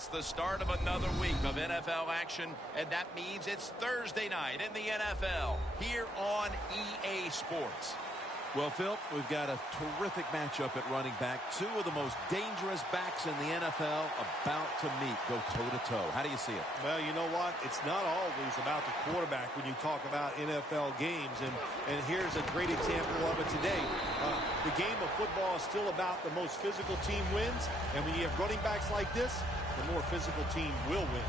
It's the start of another week of NFL action, and that means it's Thursday night in the NFL here on EA Sports. Well, Phil, we've got a terrific matchup at running back. Two of the most dangerous backs in the NFL about to meet, go toe-to-toe. How do you see it? Well, you know what? It's not always about the quarterback when you talk about NFL games, and here's a great example of it today. The game of football is still about the most physical team wins, and when you have running backs like this, the more physical team will win.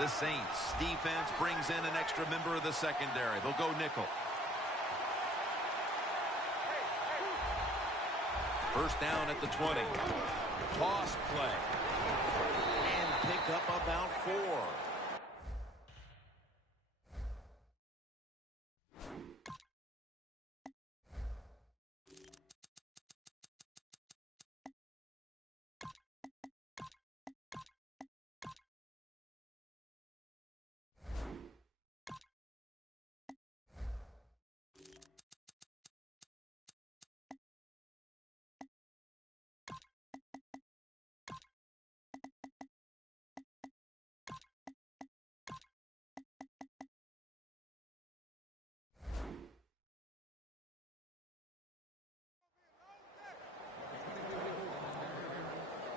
The Saints defense brings in an extra member of the secondary. They'll go nickel. First down at the 20. Toss play. And pick up about 4.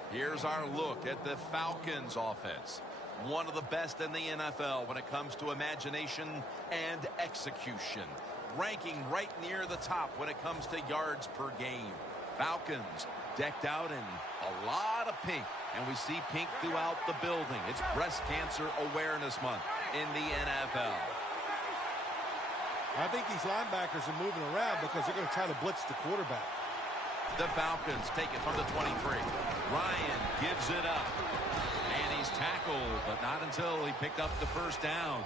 Here's our look at the Falcons offense. One of the best in the NFL when it comes to imagination and execution. Ranking right near the top when it comes to yards per game. Falcons decked out in a lot of pink, and we see pink throughout the building. It's Breast Cancer Awareness Month in the NFL. I think these linebackers are moving around because they're going to try to blitz the quarterback. The Falcons take it from the 23. Ryan gives it up. And he's tackled, but not until he picked up the first down.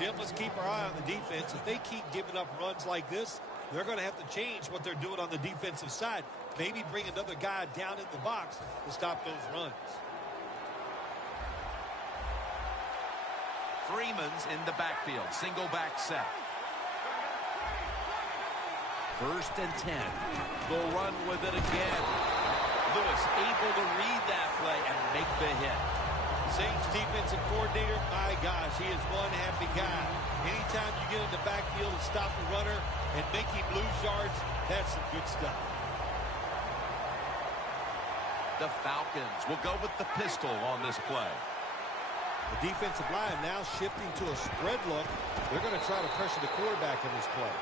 Jim, let's keep our eye on the defense. If they keep giving up runs like this, they're going to have to change what they're doing on the defensive side. Maybe bring another guy down in the box to stop those runs. Freeman's in the backfield. Single back set. First and 10. They'll run with it again. Lewis able to read that play and make the hit. Saints defensive coordinator, my gosh, he is one happy guy. Anytime you get in the backfield and stop the runner and make him lose yards, that's some good stuff. The Falcons will go with the pistol on this play. The defensive line now shifting to a spread look. They're going to try to pressure the quarterback in this play.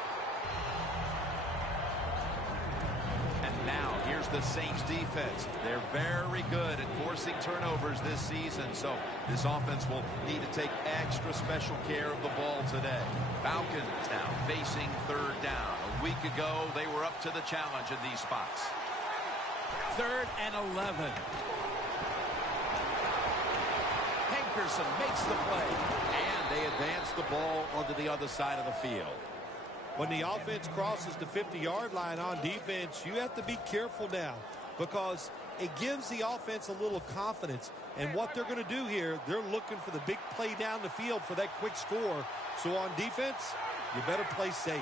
Now, here's the Saints defense. They're very good at forcing turnovers this season, so this offense will need to take extra special care of the ball today. Falcons now facing third down. A week ago, they were up to the challenge in these spots. 3rd and 11. Hankerson makes the play, and they advance the ball onto the other side of the field. When the offense crosses the 50-yard line on defense, you have to be careful now because it gives the offense a little confidence. And what they're going to do here, they're looking for the big play down the field for that quick score. So on defense, you better play safe.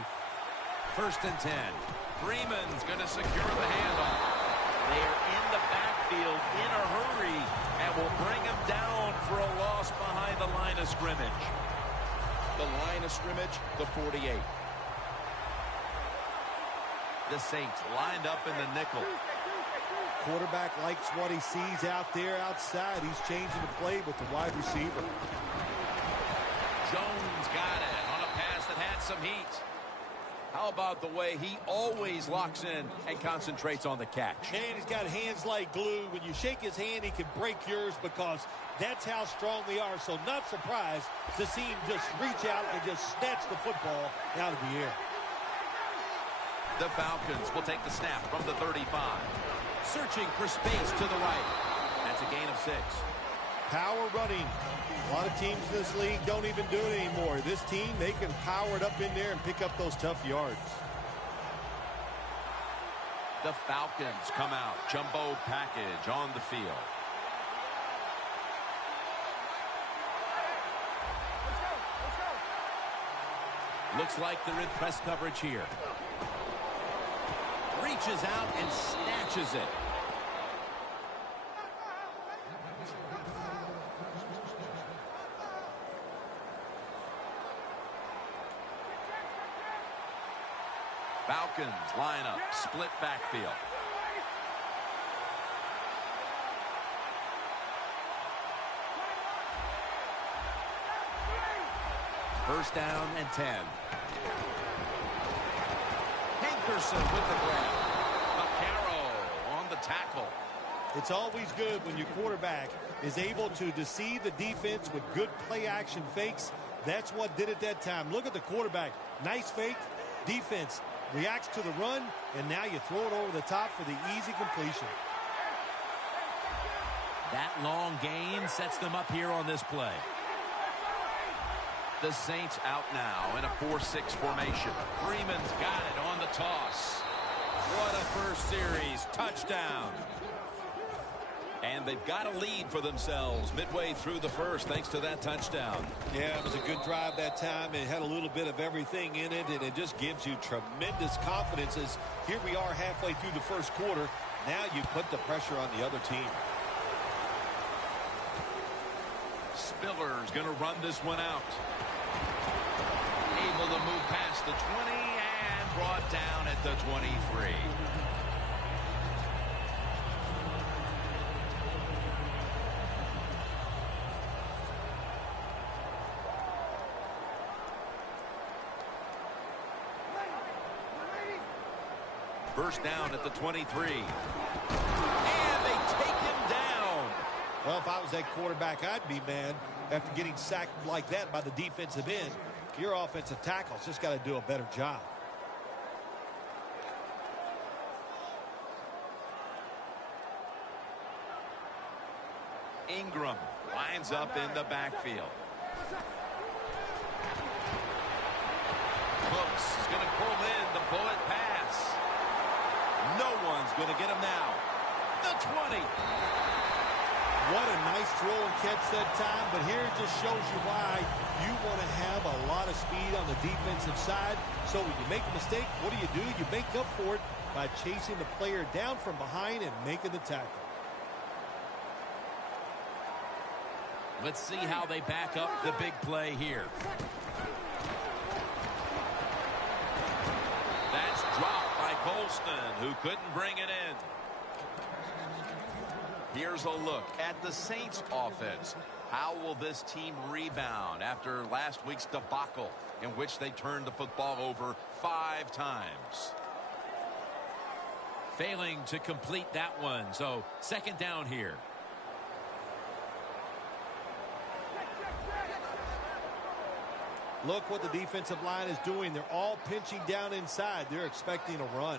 First and 10. Freeman's going to secure the handoff. They are in the backfield in a hurry and will bring him down for a loss behind the line of scrimmage. The line of scrimmage, the 48. The Saints lined up in the nickel. Quarterback likes what he sees out there outside. He's changing the play with the wide receiver. Jones got it on a pass that had some heat. How about the way he always locks in and concentrates on the catch? Man, he's got hands like glue. When you shake his hand, he can break yours because that's how strong they are. So not surprised to see him just reach out and just snatch the football out of the air. The Falcons will take the snap from the 35. Searching for space to the right. That's a gain of 6. Power running. A lot of teams in this league don't even do it anymore. This team, they can power it up in there and pick up those tough yards. The Falcons come out. Jumbo package on the field. Looks like they're in press coverage here. Reaches out and snatches it. Falcons line up, split backfield. First down and 10. Hankerson with the grab. Vaccaro on the tackle. It's always good when your quarterback is able to deceive the defense with good play action fakes. That's what did it that time. Look at the quarterback. Nice fake. Defense reacts to the run, and now you throw it over the top for the easy completion. That long gain sets them up here on this play. The Saints out now in a 4-6 formation. Freeman's got it on the toss. What a first series. Touchdown. And they've got a lead for themselves midway through the first thanks to that touchdown. Yeah, it was a good drive that time. It had a little bit of everything in it, and it just gives you tremendous confidence as here we are halfway through the first quarter. Now you put the pressure on the other team. Spiller's going to run this one out. Able to move past the 20 and brought down at the 23. First down at the 23. And they take him down. Well, if I was that quarterback, I'd be mad after getting sacked like that by the defensive end. Your offensive tackle's just got to do a better job. Ingram lines up in the backfield. Cooks is going to pull in the bullet pass. No one's going to get him now. The 20. What a nice throw and catch that time, but here it just shows you why you want to have a lot of speed on the defensive side. So when you make a mistake, what do? You make up for it by chasing the player down from behind and making the tackle. Let's see how they back up the big play here. That's dropped by Colston, who couldn't bring it in. Here's a look at the Saints offense. How will this team rebound after last week's debacle in which they turned the football over 5 times? Failing to complete that one, so second down here. Look what the defensive line is doing. They're all pinching down inside. They're expecting a run.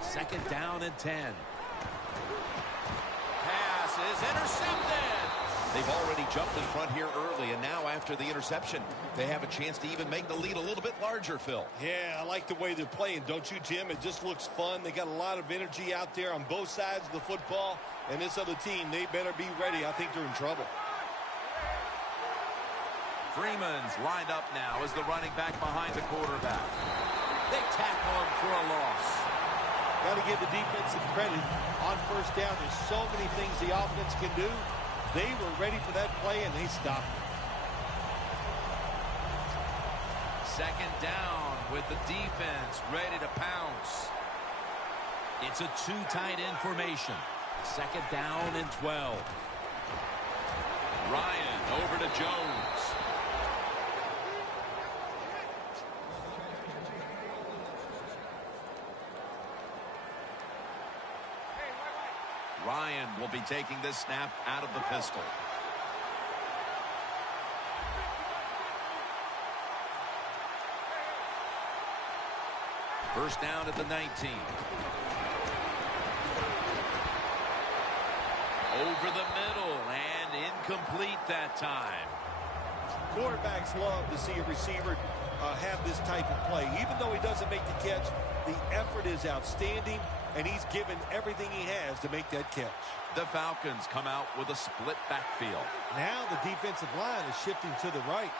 Second down and 10. Pass is intercepted. They've already jumped in front here early, and now after the interception, they have a chance to even make the lead a little bit larger, Phil. Yeah, I like the way they're playing, don't you, Jim? It just looks fun. They got a lot of energy out there on both sides of the football, and this other team, they better be ready. I think they're in trouble. Freeman's lined up now as the running back behind the quarterback. They tackle him for a loss. Got to give the defense some credit on first down. There's so many things the offense can do. They were ready for that play, and they stopped it. Second down with the defense ready to pounce. It's a 2 tight end formation. Second down and 12. Ryan over to Jones. Ryan will be taking this snap out of the pistol. First down at the 19. Over the middle and incomplete that time. Quarterbacks love to see a receiver have this type of play. Even though he doesn't make the catch, the effort is outstanding, and he's given everything he has to make that catch. The Falcons come out with a split backfield. Now the defensive line is shifting to the right.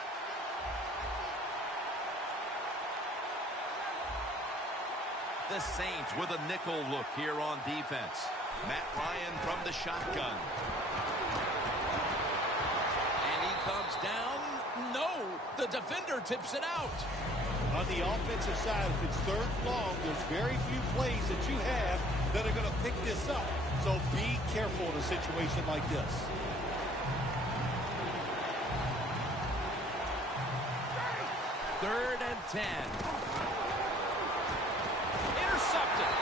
The Saints with a nickel look here on defense. Matt Ryan from the shotgun. And he comes down. No, the defender tips it out. On the offensive side, if it's third and long, there's very few plays that you have that are going to pick this up. So be careful in a situation like this. Third and 10. Intercepted.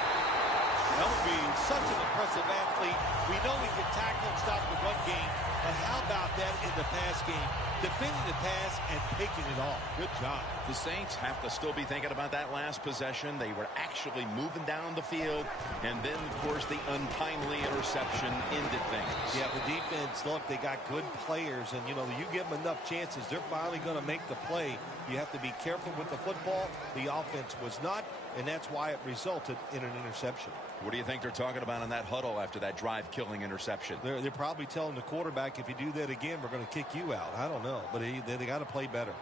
Well, being such an impressive athlete, we know he can tackle and stop the run game, but how about that in the pass game? Defending the pass and picking it off. Good job. The Saints have to still be thinking about that last possession. They were actually moving down the field, and then, of course, the untimely interception ended things. Yeah, the defense, look, they got good players, and, you know, you give them enough chances, they're finally going to make the play. You have to be careful with the football. The offense was not, and that's why it resulted in an interception. What do you think they're talking about in that huddle after that drive-killing interception? They're probably telling the quarterback, if you do that again, we're going to kick you out. I don't know, but they got to play better.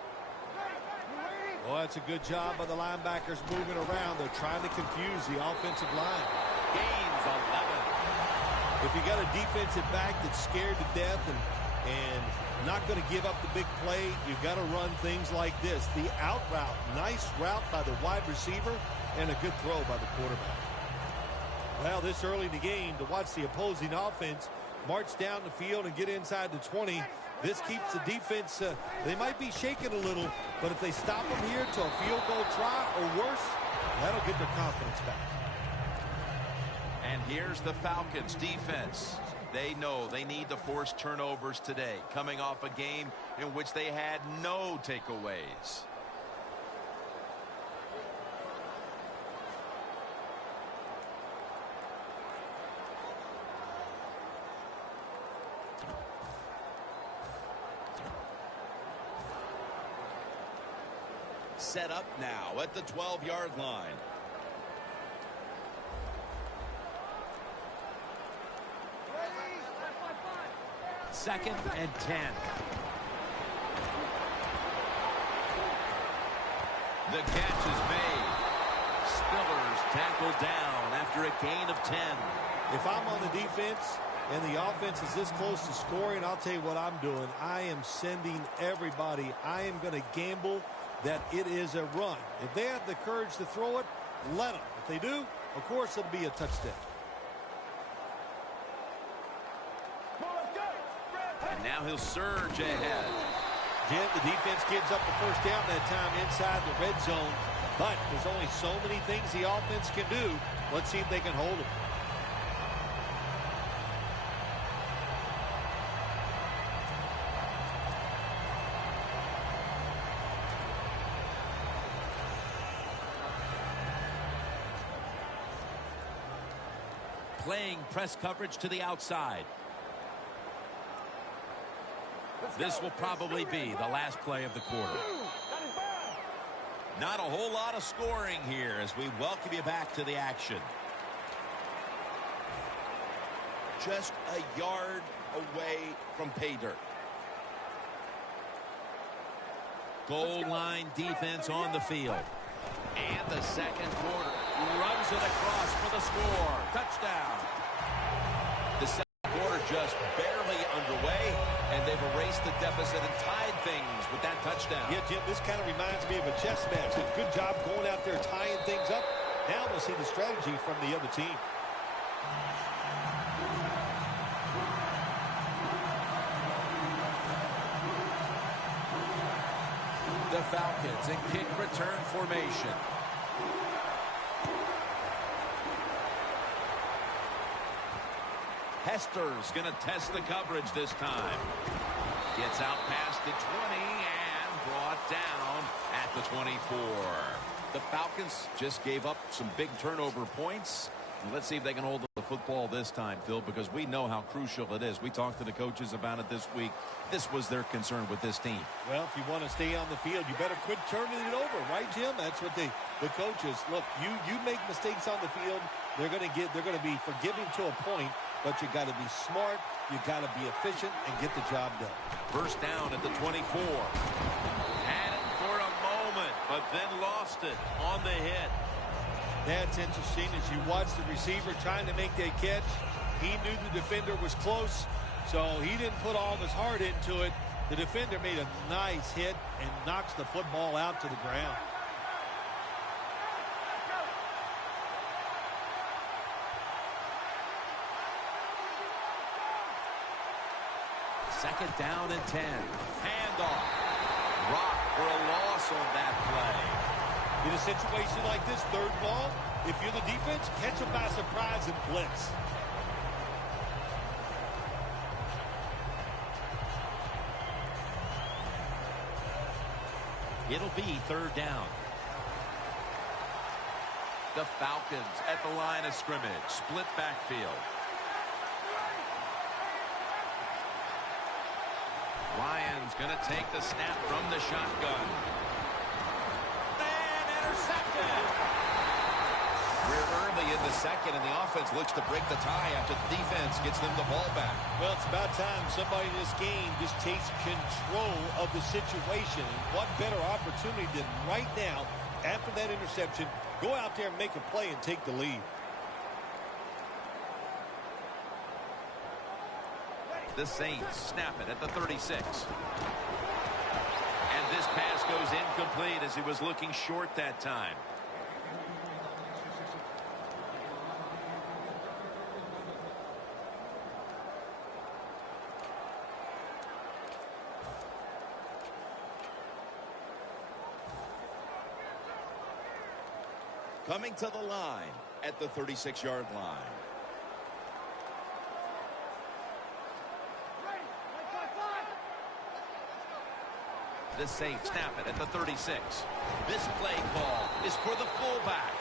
Well, that's a good job by the linebackers moving around. They're trying to confuse the offensive line. Gains 11. If you got a defensive back that's scared to death and not going to give up the big play, you've got to run things like this. The out route, nice route by the wide receiver, and a good throw by the quarterback. Well, this early in the game, to watch the opposing offense march down the field and get inside the 20, this keeps the defense, they might be shaking a little, but if they stop them here to a field goal try or worse, that'll get their confidence back. And here's the Falcons defense. They know they need to force turnovers today, coming off a game in which they had no takeaways. Set up now at the 12-yard line. Second and 10. The catch is made. Spillers tackled down after a gain of 10. If I'm on the defense and the offense is this close to scoring, I'll tell you what I'm doing. I am sending everybody. I am going to gamble that it is a run. If they have the courage to throw it, let them. If they do, of course it'll be a touchdown. And now he'll surge ahead. Jim, the defense gives up the first down that time inside the red zone, but there's only so many things the offense can do. Let's see if they can hold it. Playing press coverage to the outside. This will probably be the last play of the quarter. Not a whole lot of scoring here as we welcome you back to the action. Just a yard away from pay dirt. Goal line defense on the field. And the second quarter runs it across for the score. Touchdown. The second quarter just barely underway, and they've erased the deficit and tied things with that touchdown. Yeah, Jim, this kind of reminds me of a chess match. Good job going out there tying things up. Now we'll see the strategy from the other team. The Falcons in kick return formation. Hester's going to test the coverage this time. Gets out past the 20 and brought down at the 24. The Falcons just gave up some big turnover points. Let's see if they can hold the football this time, Phil, because we know how crucial it is. We talked to the coaches about it this week. This was their concern with this team. Well, if you want to stay on the field, you better quit turning it over, right, Jim? That's what the coaches look. You make mistakes on the field, they're going to be forgiving to a point, but you got to be smart, you got to be efficient, and get the job done. First down at the 24. Had it for a moment, but then lost it on the hit. That's interesting. As you watch the receiver trying to make that catch, he knew the defender was close, so he didn't put all his heart into it. The defender made a nice hit and knocks the football out to the ground. Second down and 10. Handoff. Rock for a loss on that play. In a situation like this, third and long, if you're the defense, catch them by surprise and blitz. It'll be third down. The Falcons at the line of scrimmage. Split backfield. Lions going to take the snap from the shotgun. And intercepted. We're early in the second, and the offense looks to break the tie after the defense gets them the ball back. Well, it's about time somebody in this game just takes control of the situation. And what better opportunity than right now, after that interception, go out there and make a play and take the lead. The Saints snap it at the 36. And this pass goes incomplete as he was looking short that time. Coming to the line at the 36-yard line. The Saints snap it at the 36. This play call is for the fullback.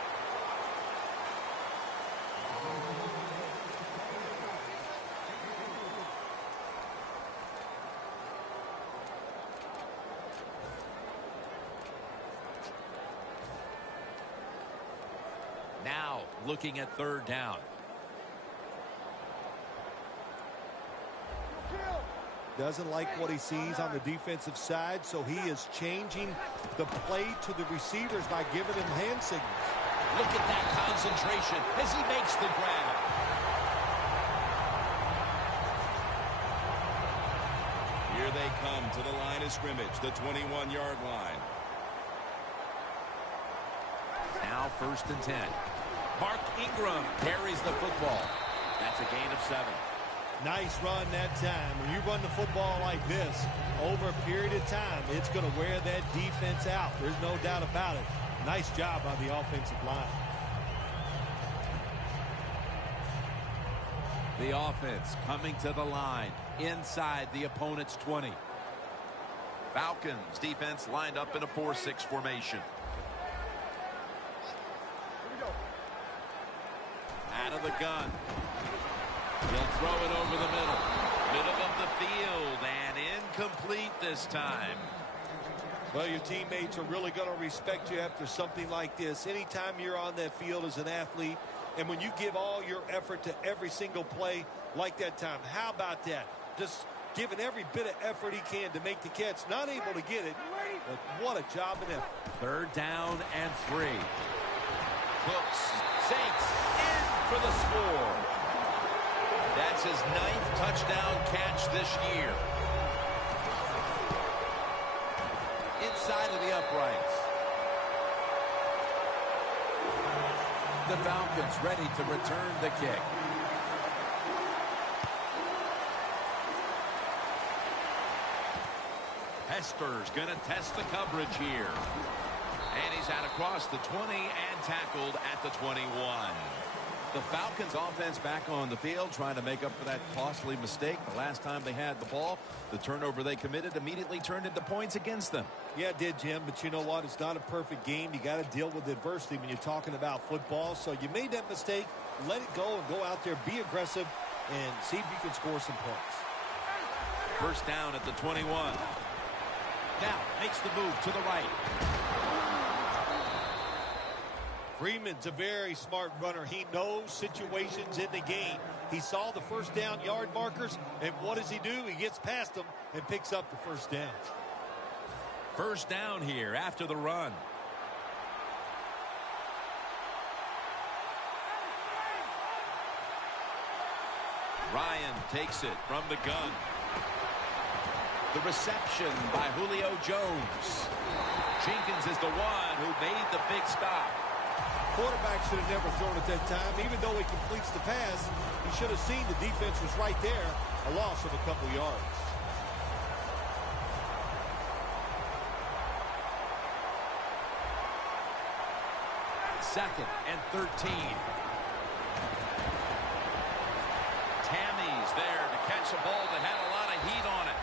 Now looking at third down. Doesn't like what he sees on the defensive side, so he is changing the play to the receivers by giving them hand signals. Look at that concentration as he makes the grab. Here they come to the line of scrimmage, the 21-yard line. Now first and 10. Mark Ingram carries the football. That's a gain of 7. Nice run that time. When you run the football like this, over a period of time, it's going to wear that defense out. There's no doubt about it. Nice job by the offensive line. The offense coming to the line inside the opponent's 20. Falcons defense lined up in a 4-6 formation. Out of the gun. He'll throw it over the middle of the field, and incomplete this time. Well, your teammates are really going to respect you after something like this. Anytime you're on that field as an athlete, and when you give all your effort to every single play like that time, how about that? Just giving every bit of effort he can to make the catch. Not able to get it, but what a job and effort. Third down and 3. Cooks, Saints in for the score. That's his 9th touchdown catch this year. Inside of the uprights. The Falcons ready to return the kick. Hester's going to test the coverage here. And he's out across the 20 and tackled at the 21. The Falcons offense back on the field trying to make up for that costly mistake. The last time they had the ball, the turnover they committed immediately turned into points against them. Yeah, it did, Jim, but you know what? It's not a perfect game. You got to deal with adversity when you're talking about football. So you made that mistake, let it go, and go out there, be aggressive, and see if you can score some points. First down at the 21. Now makes the move to the right. Freeman's a very smart runner. He knows situations in the game. He saw the first down yard markers, and what does he do? He gets past them and picks up the first down. First down here after the run. Ryan takes it from the gun. The reception by Julio Jones. Jenkins is the one who made the big stop. Quarterback should have never thrown at that time. Even though he completes the pass, he should have seen the defense was right there. A loss of a couple yards. Second and 13. Tammy's there to catch a ball that had a lot of heat on it.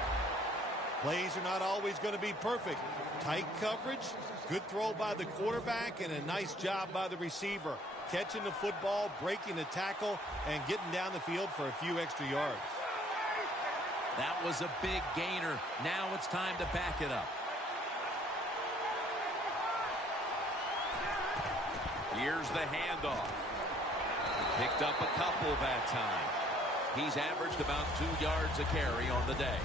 Plays are not always going to be perfect. Tight coverage, good throw by the quarterback, and a nice job by the receiver. Catching the football, breaking the tackle, and getting down the field for a few extra yards. That was a big gainer. Now it's time to back it up. Here's the handoff. Picked up a couple that time. He's averaged about 2 yards a carry on the day.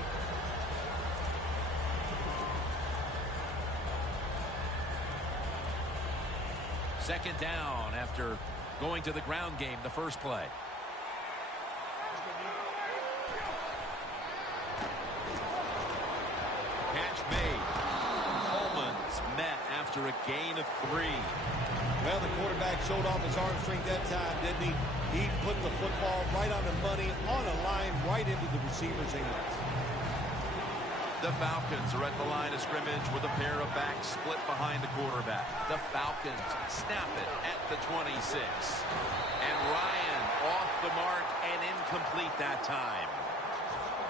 Second down after going to the ground game the first play. Catch made. Coleman's met after a gain of 3. Well, the quarterback showed off his arm strength that time, didn't he? He put the football right on the money, on a line, right into the receiver's hands. The Falcons are at the line of scrimmage with a pair of backs split behind the quarterback. The Falcons snap it at the 26. And Ryan off the mark and incomplete that time.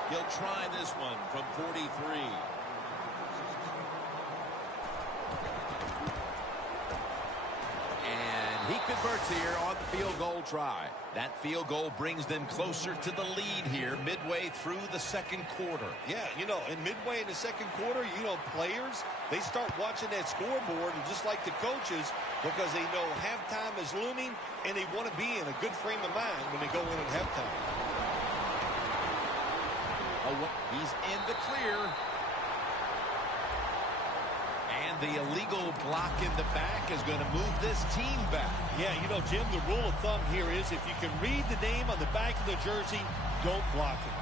He'll try this one from 43. He converts here on the field goal try. That field goal brings them closer to the lead here midway through the second quarter. Yeah, you know, and midway in the second quarter, you know, players, they start watching that scoreboard, and just like the coaches, because they know halftime is looming, and they want to be in a good frame of mind when they go in at halftime. Oh, he's in the clear. And the illegal block in the back is going to move this team back. Yeah, you know, Jim, the rule of thumb here is if you can read the name on the back of the jersey, don't block it.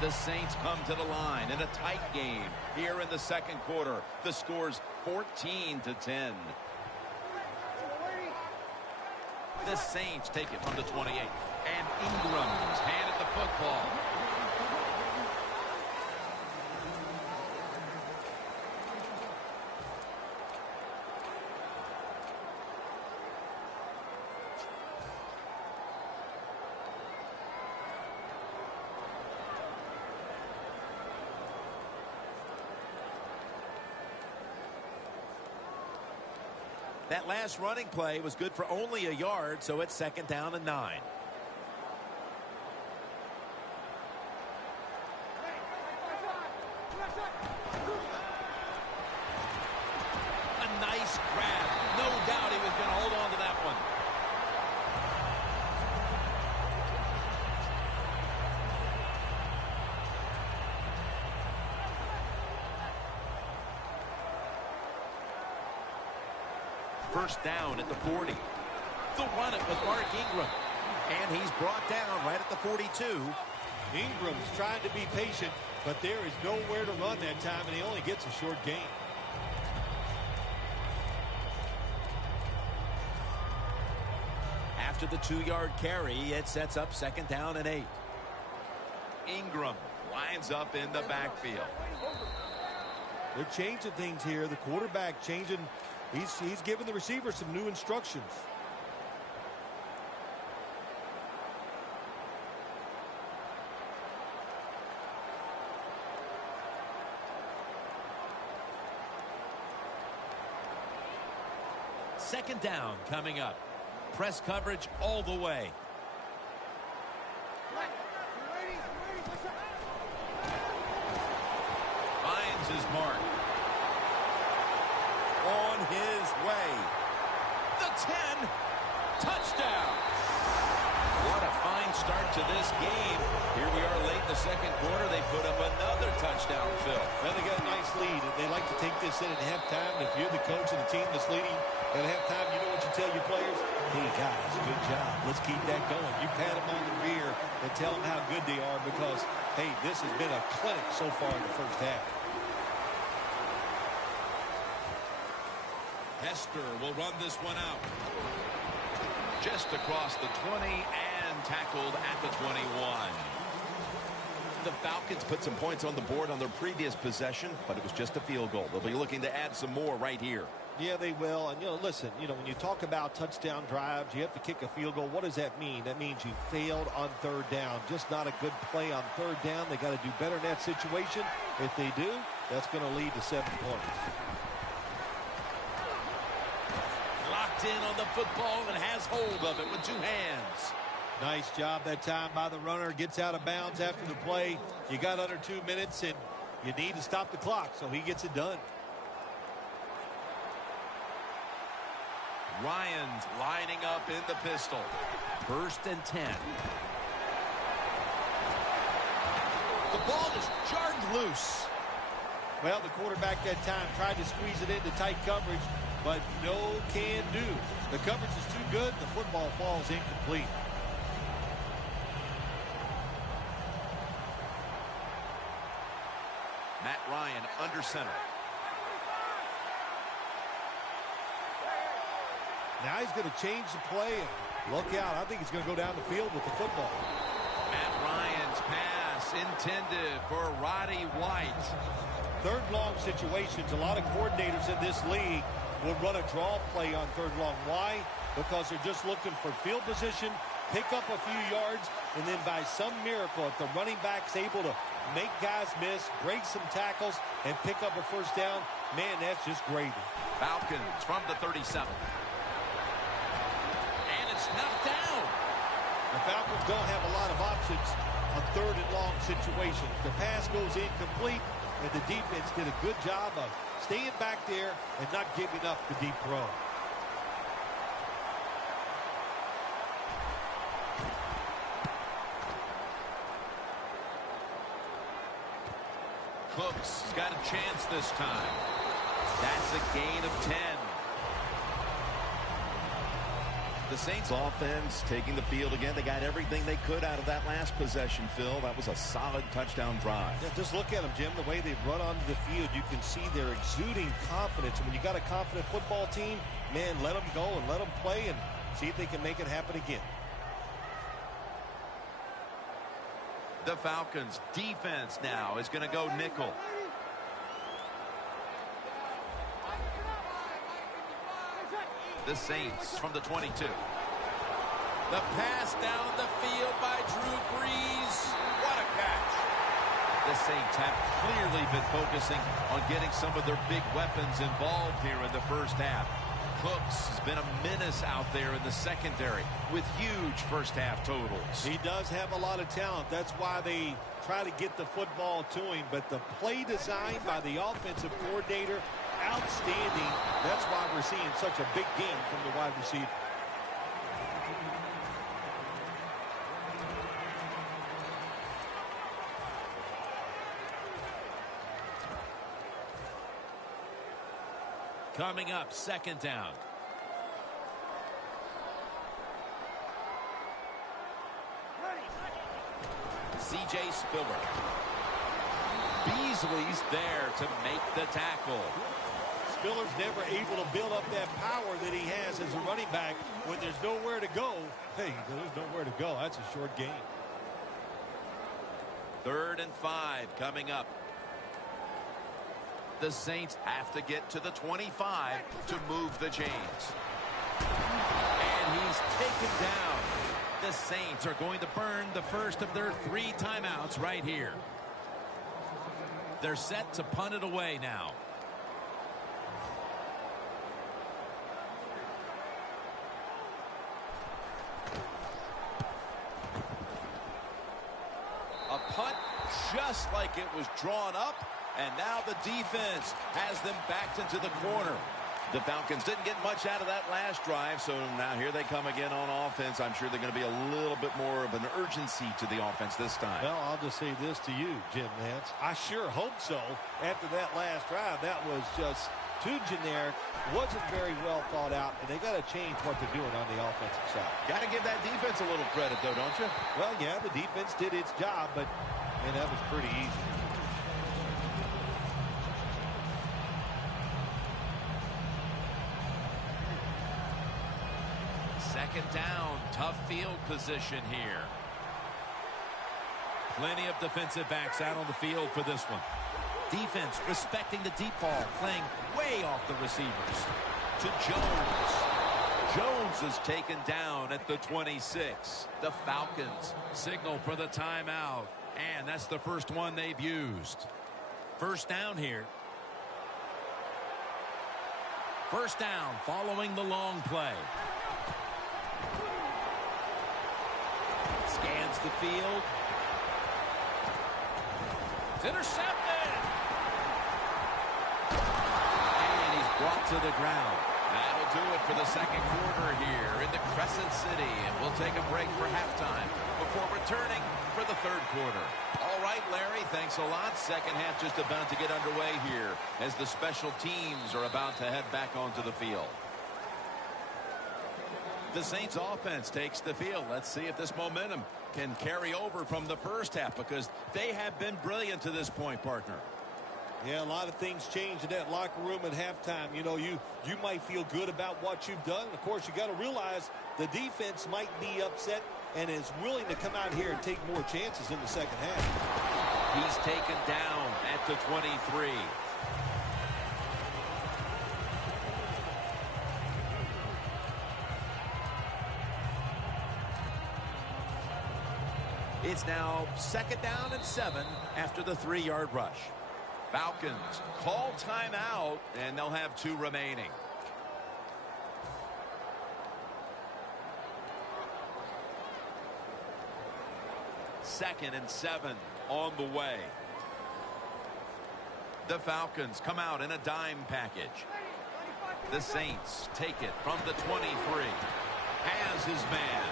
The Saints come to the line in a tight game here in the second quarter. The score's 14-10. The Saints take it from the 28. And Ingram's handed the football. That last running play was good for only a yard, so it's second down and 9. A nice grab. No doubt he was going to hold on to that one. First down at the 40. The run it with Mark Ingram. And he's brought down right at the 42. Ingram's trying to be patient, but there is nowhere to run that time, and he only gets a short gain. After the 2-yard carry, it sets up second down and 8. Ingram lines up in the backfield. They're changing things here. The quarterback changing. He's giving the receiver some new instructions. Second down coming up. Press coverage all the way. Finds his mark. On his way. The 10. Touchdown. What a fine start to this game. Here we are late in the second quarter. They put up another touchdown, Phil. Well, they got a nice lead, and they like to take this in at halftime. And if you're the coach of the team that's leading at halftime, you know what you tell your players? Hey, guys, good job. Let's keep that going. You pat them on the rear and tell them how good they are because, hey, this has been a clinic so far in the first half. Hester will run this one out. Just across the 20 and tackled at the 21. The Falcons put some points on the board on their previous possession, but it was just a field goal. They'll be looking to add some more right here. Yeah, they will. And, listen, when you talk about touchdown drives, you have to kick a field goal. What does that mean? That means you failed on third down. Just not a good play on third down. They got to do better in that situation. If they do, that's going to lead to 7 points. Locked in on the football and has hold of it with 2 hands. Nice job that time by the runner. Gets out of bounds after the play. You got under 2 minutes, and you need to stop the clock, so he gets it done. Ryan's lining up in the pistol. 1st and 10. The ball is jarred loose. Well, the quarterback that time tried to squeeze it into tight coverage, but no can do. The coverage is too good. The football falls incomplete. Matt Ryan under center. Now he's going to change the play and look out. I think he's going to go down the field with the football. Matt Ryan's pass intended for Roddy White. Third long situations. A lot of coordinators in this league will run a draw play on third long. Why? Because they're just looking for field position, pick up a few yards, and then by some miracle, if the running back's able to make guys miss, break some tackles, and pick up a first down, man, that's just gravy. Falcons from the 37. And it's knocked down. The Falcons don't have a lot of options on third and long situations. The pass goes incomplete, and the defense did a good job of staying back there and not giving up the deep throw. Cooks has got a chance this time. That's a gain of 10. The Saints offense taking the field again. They got everything they could out of that last possession, Phil. That was a solid touchdown drive. Yeah, just look at them, Jim. The way they've run onto the field, you can see they're exuding confidence. And when you got a confident football team, man, let them go and let them play and see if they can make it happen again. The Falcons defense now is going to go nickel. The Saints from the 22. The pass down the field by Drew Brees. What a catch. The Saints have clearly been focusing on getting some of their big weapons involved here in the first half. Cooks has been a menace out there in the secondary with huge first half totals. He does have a lot of talent. That's why they try to get the football to him. But the play design by the offensive coordinator, outstanding. That's why we're seeing such a big game from the wide receiver. Coming up, second down. C.J. Spiller. Beasley's there to make the tackle. Spiller's never able to build up that power that he has as a running back. When there's nowhere to go, hey, there's nowhere to go. That's a short game. 3rd and 5 coming up. The Saints have to get to the 25 to move the chains. And he's taken down. The Saints are going to burn the first of their 3 timeouts right here. They're set to punt it away now. just like it was drawn up. And now the defense has them backed into the corner. The Falcons didn't get much out of that last drive, so now here they come again on offense. I'm sure they're going to be a little bit more of an urgency to the offense this time. Well, I'll just say this to you, Jim Nance. I sure hope so. After that last drive, that was just too generic, wasn't very well thought out, and they got to change what they're doing on the offensive side. Got to give that defense a little credit, though, don't you? Well, yeah, the defense did its job, but, man, that was pretty easy. Second down, tough field position here. Plenty of defensive backs out on the field for this one. Defense respecting the deep ball, playing way off the receivers. To Jones. Jones is taken down at the 26. The Falcons signal for the timeout, and that's the first one they've used. First down here. First down following the long play. Scans the field. It's intercepted. And he's brought to the ground. That'll do it for the second quarter here in the Crescent City. And we'll take a break for halftime before returning for the third quarter. All right, Larry, thanks a lot. Second half just about to get underway here as the special teams are about to head back onto the field. The Saints offense takes the field. Let's see if this momentum can carry over from the first half, because they have been brilliant to this point, partner. Yeah, a lot of things changed in that locker room at halftime. You know, you might feel good about what you've done. Of course, you got to realize the defense might be upset and is willing to come out here and take more chances in the second half. He's taken down at the 23. It's now second down and 7 after the 3-yard rush. Falcons call timeout, and they'll have 2 remaining. Second and 7 on the way. The Falcons come out in a dime package. The Saints take it from the 23. Has his man.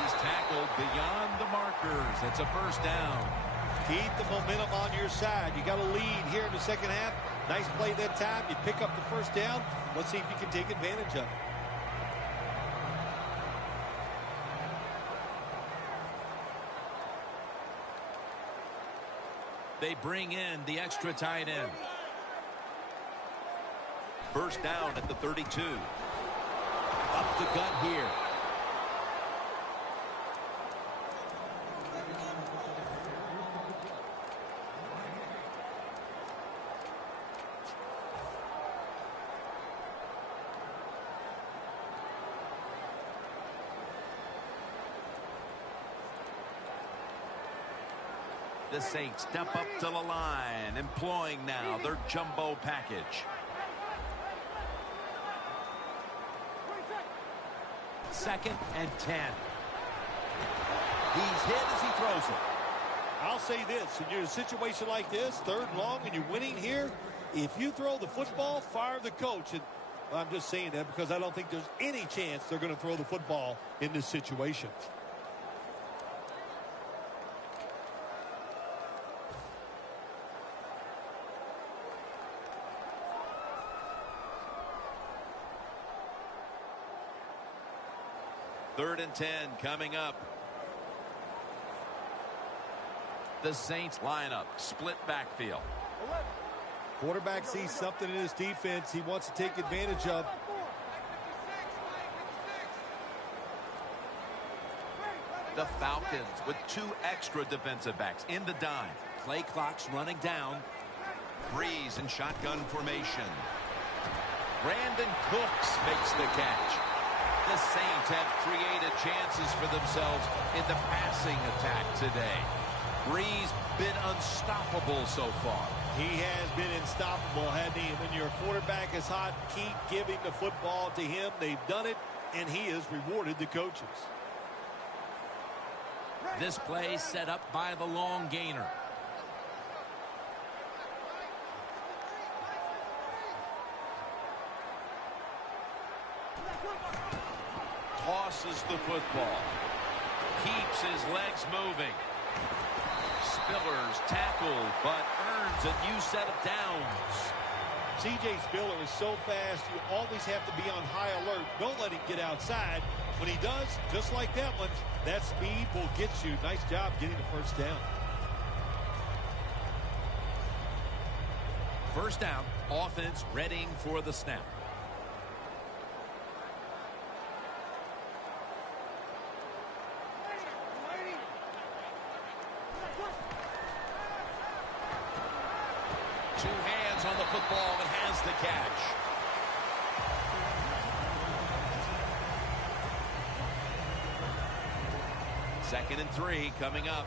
He's tackled beyond the markers. It's a first down. Keep the momentum on your side. You got a lead here in the second half. Nice play that time. You pick up the first down. Let's see if you can take advantage of it. They bring in the extra tight end. First down at the 32. Up the gut here. The Saints step up to the line, employing now their jumbo package. Second and 10. He's hit as he throws it. I'll say this, when you're in a situation like this, third and long, and you're winning here, if you throw the football, fire the coach. And I'm just saying that because I don't think there's any chance they're going to throw the football in this situation. Third and 10 coming up. The Saints lineup, split backfield. Quarterback sees something in his defense he wants to take advantage of. The Falcons with 2 extra defensive backs in the dime. Play clock's running down. Breeze in shotgun formation. Brandon Cooks makes the catch. The Saints have created chances for themselves in the passing attack today. Breeze been unstoppable so far. He has been unstoppable, hasn't he? When your quarterback is hot, keep giving the football to him. They've done it, and he has rewarded the coaches. This play set up by the long gainer. Tosses the football. Keeps his legs moving. Spillers tackled, but earns a new set of downs. C.J. Spiller is so fast, you always have to be on high alert. Don't let him get outside. When he does, just like that one, that speed will get you. Nice job getting the first down. First down, offense readying for the snap. Two hands on the football and has the catch. Second and 3 coming up.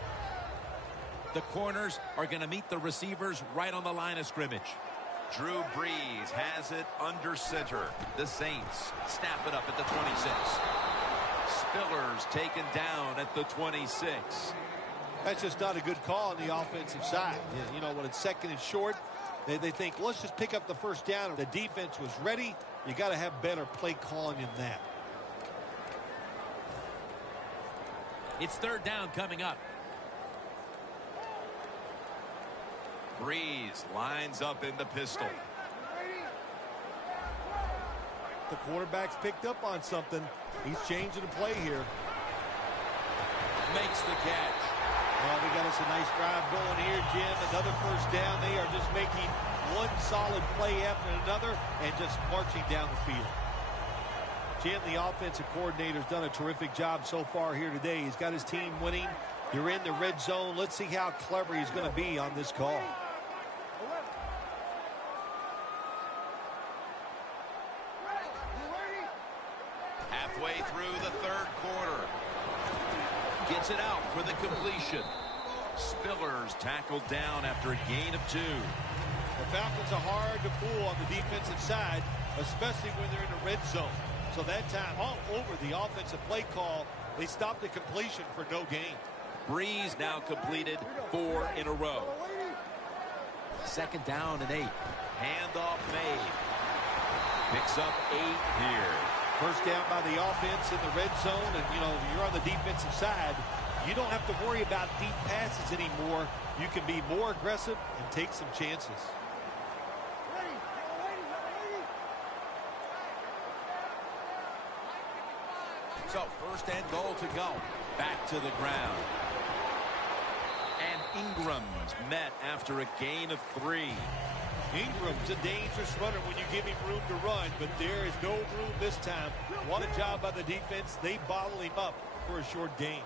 The corners are going to meet the receivers right on the line of scrimmage. Drew Brees has it under center. The Saints snap it up at the 26. Spillers taken down at the 26. That's just not a good call on the offensive side. You know, when it's second and short, they think, let's just pick up the first down. The defense was ready. You got to have better play calling than that. It's third down coming up. Brees lines up in the pistol. The quarterback's picked up on something. He's changing the play here. Makes the catch. Well, we got us a nice drive going here, Jim. Another first down. They are just making one solid play after another and just marching down the field. Jim, the offensive coordinator's done a terrific job so far here today. He's got his team winning. You're in the red zone. Let's see how clever he's going to be on this call. Halfway through the third quarter. Gets it out for the completion. Spillers tackled down after a gain of 2. The Falcons are hard to fool on the defensive side, especially when they're in the red zone. So that time, all over the offensive play call, they stopped the completion for no gain. Brees now completed 4 in a row. Second down and 8. Handoff made. Picks up 8 here. First down by the offense in the red zone, and, you know, you're on the defensive side. You don't have to worry about deep passes anymore. You can be more aggressive and take some chances. So first and goal to go. Back to the ground. And Ingram's met after a gain of 3. Ingram's a dangerous runner when you give him room to run, but there is no room this time. What a job by the defense. They bottle him up for a short gain.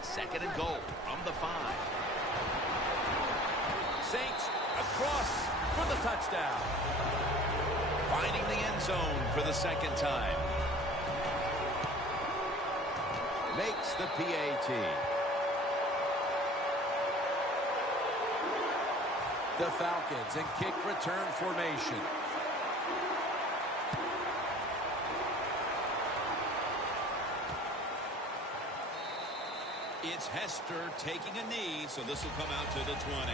Second and goal from the 5. Saints across for the touchdown. Finding the end zone for the second time. Makes the PAT. The Falcons in kick return formation. It's Hester taking a knee, so this will come out to the 20.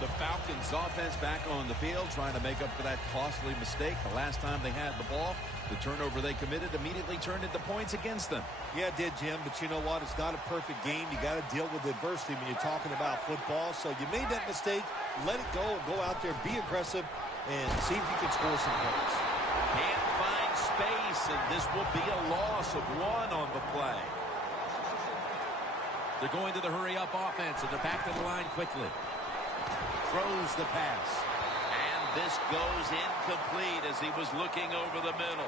The Falcons offense back on the field trying to make up for that costly mistake. The last time they had the ball, the turnover they committed immediately turned into points against them. Yeah, it did, Jim, but you know what? It's not a perfect game. You got to deal with adversity when you're talking about football. So you made that mistake. Let it go. Go out there, be aggressive, and see if you can score some points. Can't find space, and this will be a loss of 1 on the play. They're going to the hurry-up offense, and they're back to the line quickly. Throws the pass. And this goes incomplete as he was looking over the middle.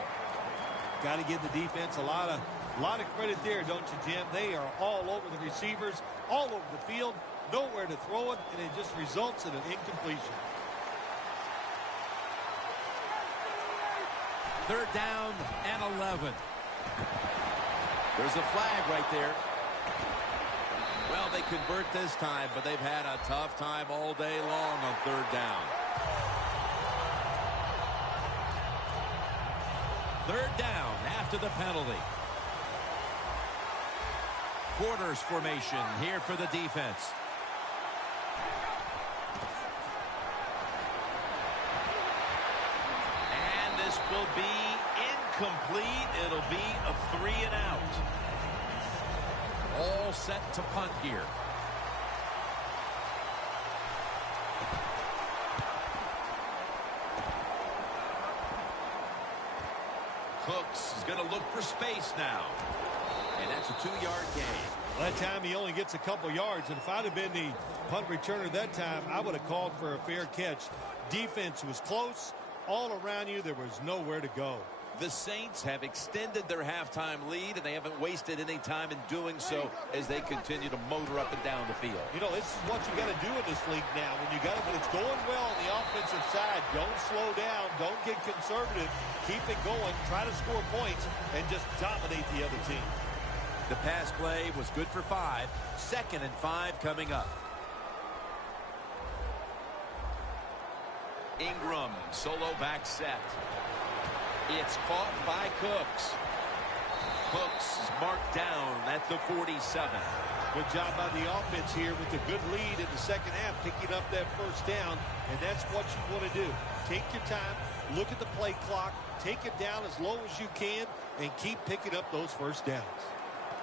Got to give the defense a lot of credit there, don't you, Jim? They are all over the receivers, all over the field, nowhere to throw it, and it just results in an incompletion. Third down and 11. There's a flag right there. Well, they convert this time, but they've had a tough time all day long on third down. Third down after the penalty. Quarters formation here for the defense. And this will be incomplete. It'll be a 3 and out. All set to punt here. Cooks is going to look for space now. And that's a 2-yard gain. That time he only gets a couple yards. And if I'd have been the punt returner that time, I would have called for a fair catch. Defense was close. All around you, there was nowhere to go. The Saints have extended their halftime lead, and they haven't wasted any time in doing so as they continue to motor up and down the field. You know, this is what you got to do in this league now. When it's going well on the offensive side, don't slow down. Don't get conservative. Keep it going. Try to score points and just dominate the other team. The pass play was good for 5. 2nd and 5 coming up. Ingram, solo back set. It's caught by Cooks. Cooks is marked down at the 47. Good job by the offense here with a good lead in the second half, picking up that first down, and that's what you want to do. Take your time, look at the play clock, take it down as low as you can, and keep picking up those first downs.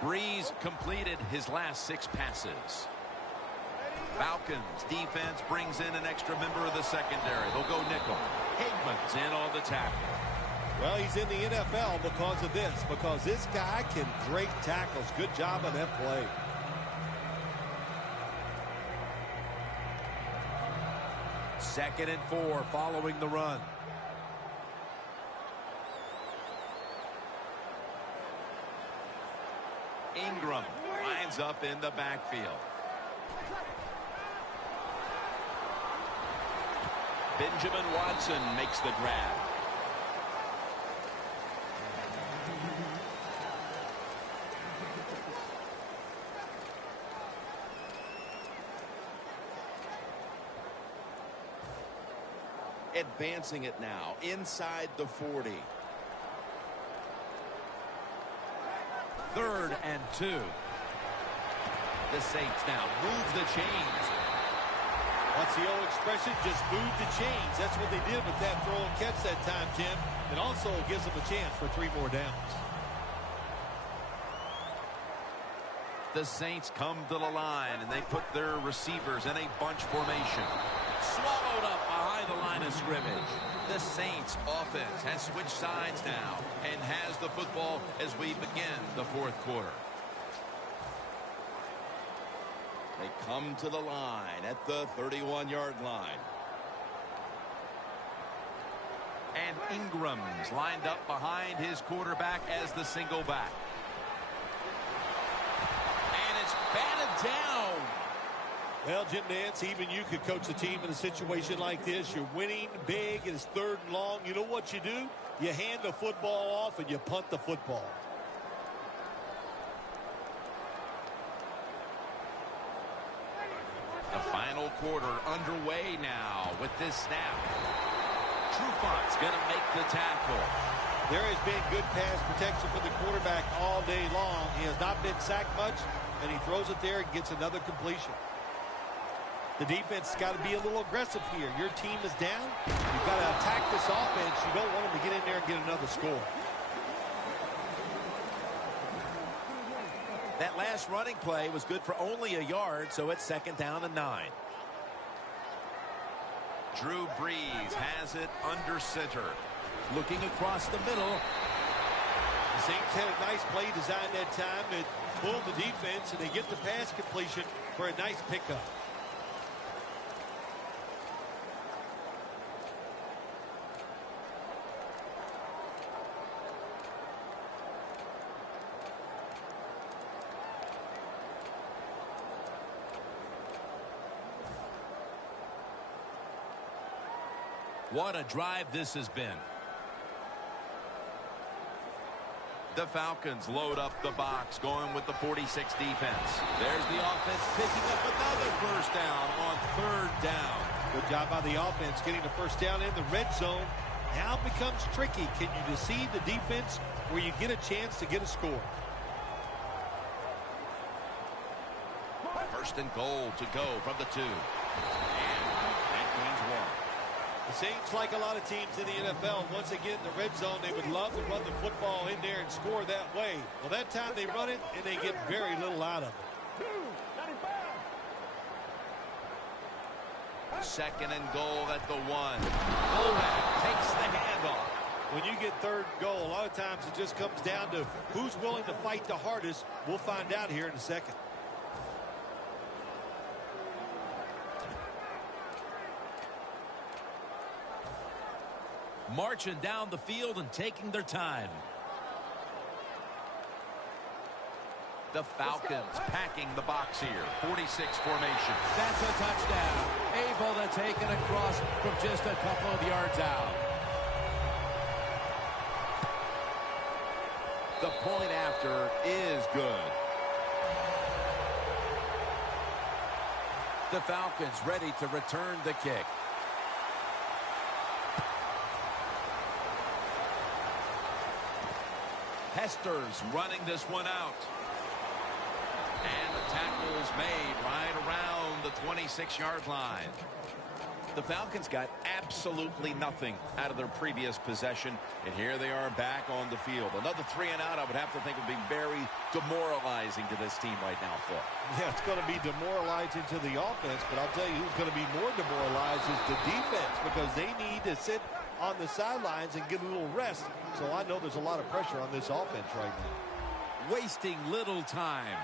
Breeze completed his last 6 passes. Falcons defense brings in an extra member of the secondary. They'll go nickel. Higman's in on the tackle. Well, he's in the NFL because of this, because this guy can break tackles. Good job on that play. Second and 4 following the run. Ingram lines up in the backfield. Benjamin Watson makes the grab. Advancing it now inside the 40. 3rd and 2. The Saints now move the chains. What's the old expression? Just move the chains. That's what they did with that throw and catch that time, Tim. It also gives them a chance for 3 more downs. The Saints come to the line, and they put their receivers in a bunch formation. Swallowed up behind the line of scrimmage. The Saints offense has switched sides now and has the football as we begin the 4th quarter. They come to the line at the 31-yard line. And Ingram's lined up behind his quarterback as the single back. And it's batted down. Well, Jim Nance, even you could coach a team in a situation like this. You're winning big, and it's 3rd and long. You know what you do? You hand the football off and you punt the football. The final quarter underway now with this snap. Trufont's going to make the tackle. There has been good pass protection for the quarterback all day long. He has not been sacked much, and he throws it there and gets another completion. The defense has got to be a little aggressive here. Your team is down. You've got to attack this offense. You don't want them to get in there and get another score. That last running play was good for only a yard, so it's 2nd down and 9. Drew Brees has it under center. Looking across the middle. The Saints had a nice play design that time. It pulled the defense, and they get the pass completion for a nice pickup. What a drive this has been. The Falcons load up the box, going with the 46 defense. There's the offense picking up another first down on third down. Good job by the offense getting the first down in the red zone. Now it becomes tricky. Can you deceive the defense where you get a chance to get a score? First and goal to go from the 2. And that gains 1. The Saints, like a lot of teams in the NFL, once they get in the red zone, they would love to run the football in there and score that way. Well, that time they run it, and they get very little out of it. Second and goal at the 1. Fullback takes the handoff. When you get third goal, a lot of times it just comes down to who's willing to fight the hardest. We'll find out here in a second. Marching down the field and taking their time. The Falcons packing the box here. 46 formation. That's a touchdown. Able to take it across from just a couple of yards out. The point after is good. The Falcons ready to return the kick. Hester's running this one out. And the tackle's made right around the 26-yard line. The Falcons got absolutely nothing out of their previous possession, and here they are back on the field. Another 3 and out, I would have to think, would be very demoralizing to this team right now, Phil. Yeah, it's going to be demoralizing to the offense, but I'll tell you who's going to be more demoralized is the defense, because they need to sit on the sidelines and get a little rest. So I know there's a lot of pressure on this offense right now. Wasting little time.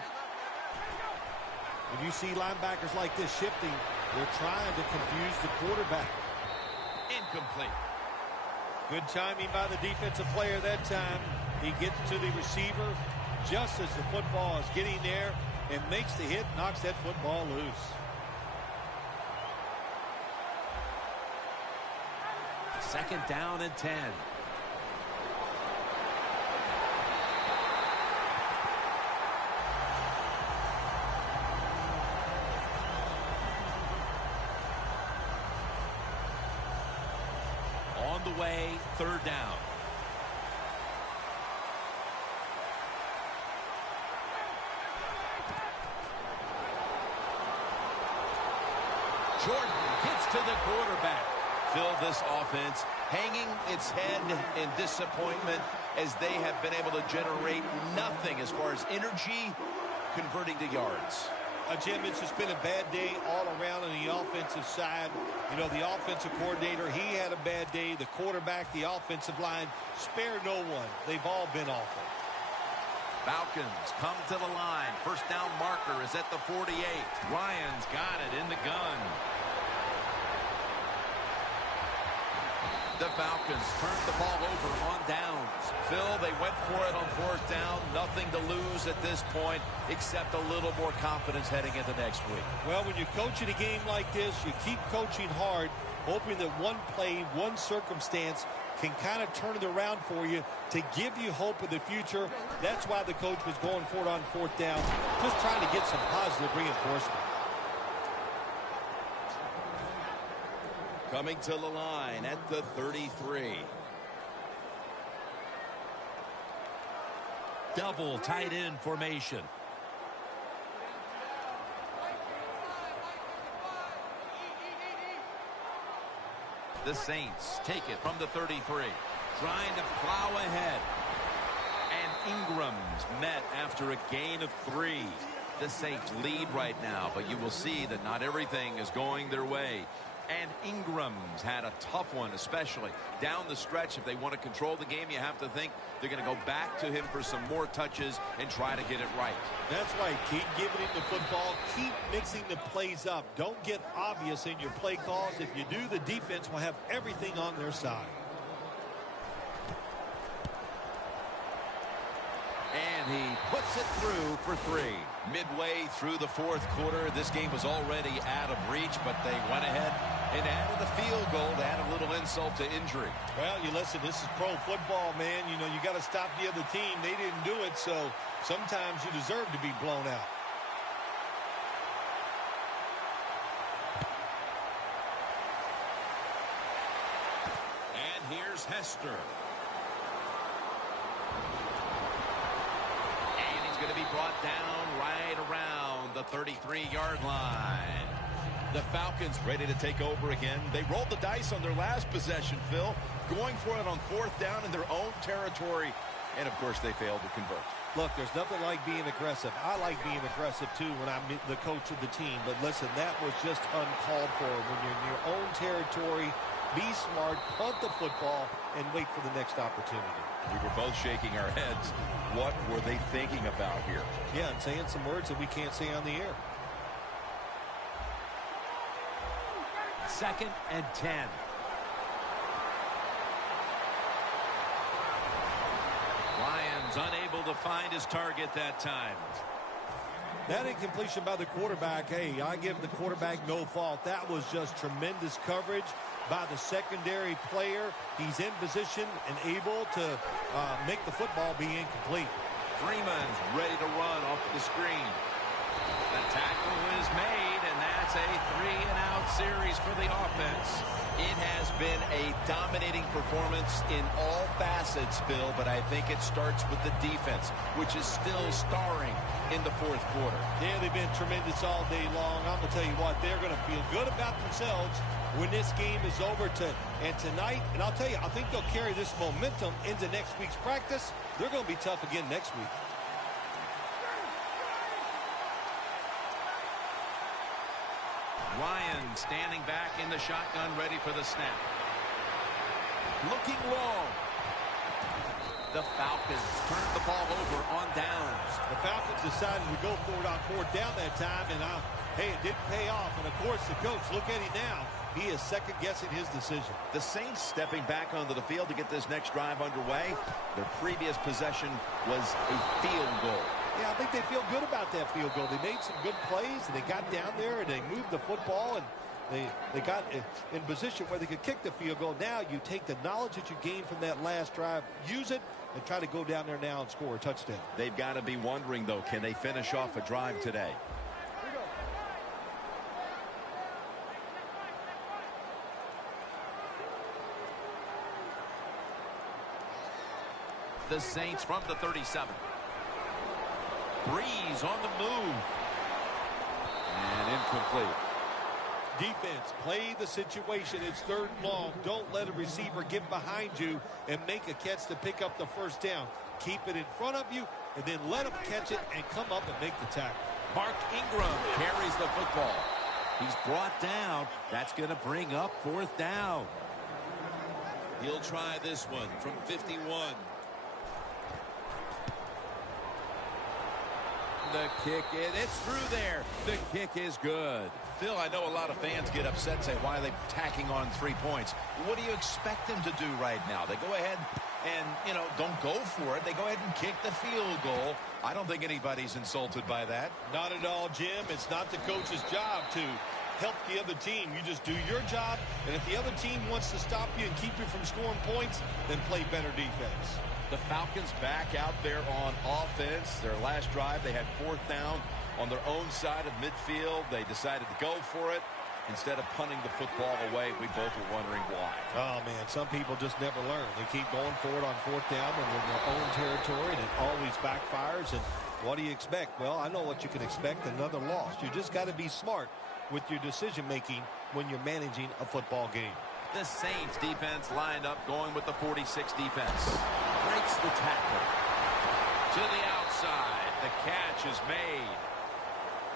When you see linebackers like this shifting, they're trying to confuse the quarterback. Incomplete. Good timing by the defensive player that time. He gets to the receiver just as the football is getting there and makes the hit, knocks that football loose. Second down and 10. On the way, third down. Jordan gets to the quarterback. Phil, this offense hanging its head in disappointment as they have been able to generate nothing as far as energy converting to yards. Jim, it's just been a bad day all around on the offensive side. You know, the offensive coordinator, he had a bad day. The quarterback, the offensive line, spare no one. They've all been awful. Falcons come to the line. First down marker is at the 48. Ryan's got it in the gun. The Falcons turned the ball over on downs. Phil, they went for it on fourth down. Nothing to lose at this point except a little more confidence heading into next week. Well, when you're coaching a game like this, you keep coaching hard, hoping that one play, one circumstance can kind of turn it around for you to give you hope in the future. That's why the coach was going for it on fourth down, just trying to get some positive reinforcement. Coming to the line at the 33. Double tight end formation. The Saints take it from the 33. Trying to plow ahead. And Ingram's met after a gain of 3. The Saints lead right now, but you will see that not everything is going their way. And Ingram's had a tough one, especially down the stretch. If they want to control the game, you have to think they're going to go back to him for some more touches and try to get it right. That's right. Keep giving him the football. Keep mixing the plays up. Don't get obvious in your play calls. If you do, the defense will have everything on their side. And he puts it through for 3. Midway through the fourth quarter, this game was already out of reach, but they went ahead and added a field goal to add a little insult to injury. Well, you listen, this is pro football, man. You know, you got to stop the other team. They didn't do it, so sometimes you deserve to be blown out. And here's Hester. And he's going to be brought down right around the 33-yard line. The Falcons ready to take over again. They rolled the dice on their last possession, Phil, going for it on 4th down in their own territory. And, of course, they failed to convert. Look, there's nothing like being aggressive. I like being aggressive, too, when I'm the coach of the team. But, listen, that was just uncalled for. When you're in your own territory, be smart, punt the football, and wait for the next opportunity. We were both shaking our heads. What were they thinking about here? Yeah, and saying some words that we can't say on the air. 2nd and 10. Ryan's unable to find his target that time. That incompletion by the quarterback, hey, I give the quarterback no fault. That was just tremendous coverage by the secondary player. He's in position and able to make the football be incomplete. Freeman's ready to run off the screen. The tackle is made, and that's a 3-and-out series for the offense. It has been a dominating performance in all facets, Bill, but I think it starts with the defense, which is still starring in the 4th quarter. Yeah, they've been tremendous all day long. I'm going to tell you what, they're going to feel good about themselves when this game is over. And tonight, and I'll tell you, I think they'll carry this momentum into next week's practice. They're going to be tough again next week. Ryan standing back in the shotgun, ready for the snap. Looking long. The Falcons turned the ball over on downs. The Falcons decided to go for it on 4th down that time, and hey, it didn't pay off. And, of course, the coach, look at him now. He is second-guessing his decision. The Saints stepping back onto the field to get this next drive underway. Their previous possession was a field goal. Yeah, I think they feel good about that field goal. They made some good plays, and they got down there, and they moved the football, and they got in position where they could kick the field goal. Now you take the knowledge that you gained from that last drive, use it, and try to go down there now and score a touchdown. They've got to be wondering, though, can they finish off a drive today? The Saints from the 37. Breeze on the move. And incomplete. Defense, play the situation. It's 3rd and long. Don't let a receiver get behind you and make a catch to pick up the 1st down. Keep it in front of you, and then let him catch it and come up and make the tackle. Mark Ingram carries the football. He's brought down. That's going to bring up 4th down. He'll try this one from 51. The kick, it's through there. The kick is good. Phil, I know a lot of fans get upset and say, why are they tacking on 3 points? What do you expect them to do right now? They go ahead and, don't go for it. They go ahead and kick the field goal. I don't think anybody's insulted by that. Not at all, Jim. It's not the coach's job to help the other team. You just do your job, and if the other team wants to stop you and keep you from scoring points, then play better defense. The Falcons back out there on offense. Their last drive, they had 4th down on their own side of midfield. They decided to go for it instead of punting the football away. We both were wondering why. Oh, man, some people just never learn. They keep going for it on 4th down when they're in their own territory, and it always backfires. And what do you expect? Well, I know what you can expect, another loss. You just got to be smart with your decision-making when you're managing a football game. The Saints defense lined up, going with the 46 defense. Breaks the tackle. To the outside. The catch is made.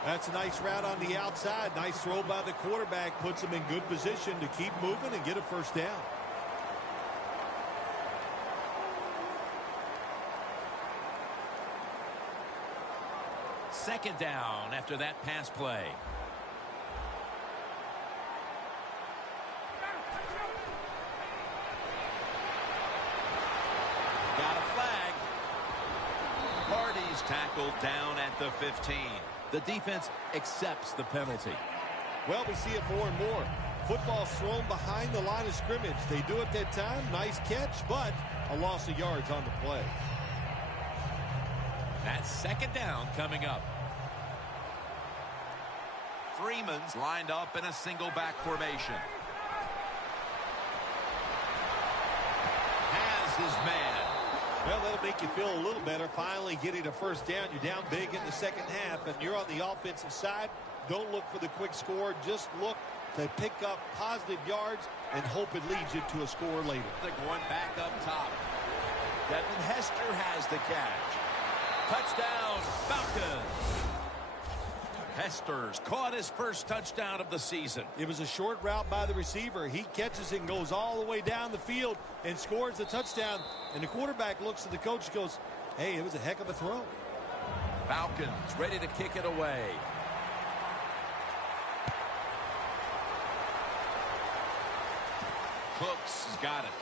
That's a nice route on the outside. Nice throw by the quarterback. Puts him in good position to keep moving and get a 1st down. Second down after that pass play. Got a flag. Hardy's tackled down at the 15. The defense accepts the penalty. Well, we see it more and more. Football's thrown behind the line of scrimmage. They do it that time. Nice catch, but a loss of yards on the play. That's second down coming up. Freeman's lined up in a single back formation. Has his man. Well, that'll make you feel a little better. Finally getting a first down. You're down big in the second half, and you're on the offensive side. Don't look for the quick score. Just look to pick up positive yards and hope it leads you to a score later. They're going back up top. Devin Hester has the catch. Touchdown, Falcons. Hester's caught his first touchdown of the season. It was a short route by the receiver. He catches it and goes all the way down the field and scores the touchdown. And the quarterback looks at the coach and goes, hey, it was a heck of a throw. Falcons ready to kick it away. Cooks has got it.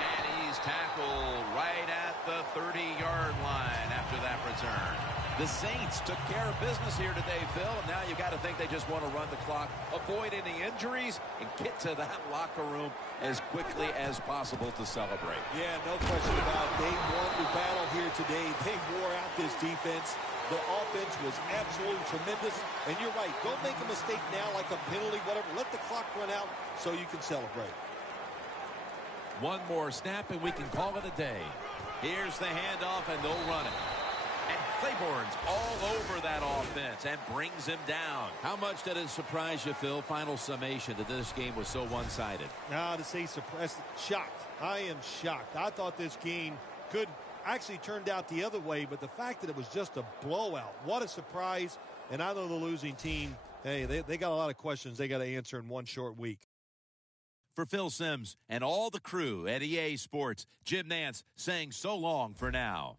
And he's tackled right at the 30-yard line after that return. The Saints took care of business here today, Phil, and now you got to think they just want to run the clock, avoid any injuries, and get to that locker room as quickly as possible to celebrate. Yeah, no question about it. They won the battle here today. They wore out this defense. The offense was absolutely tremendous. And you're right. Don't make a mistake now like a penalty, whatever. Let the clock run out so you can celebrate. One more snap, and we can call it a day. Here's the handoff, and they'll run it. And Claiborne's all over that offense and brings him down. How much did it surprise you, Phil, final summation, that this game was so one-sided? Now, to say surprised, shocked. I am shocked. I thought this game could actually turned out the other way, but the fact that it was just a blowout, what a surprise. And I know the losing team, hey, they got a lot of questions they got to answer in one short week. For Phil Simms and all the crew at EA Sports, Jim Nantz saying so long for now.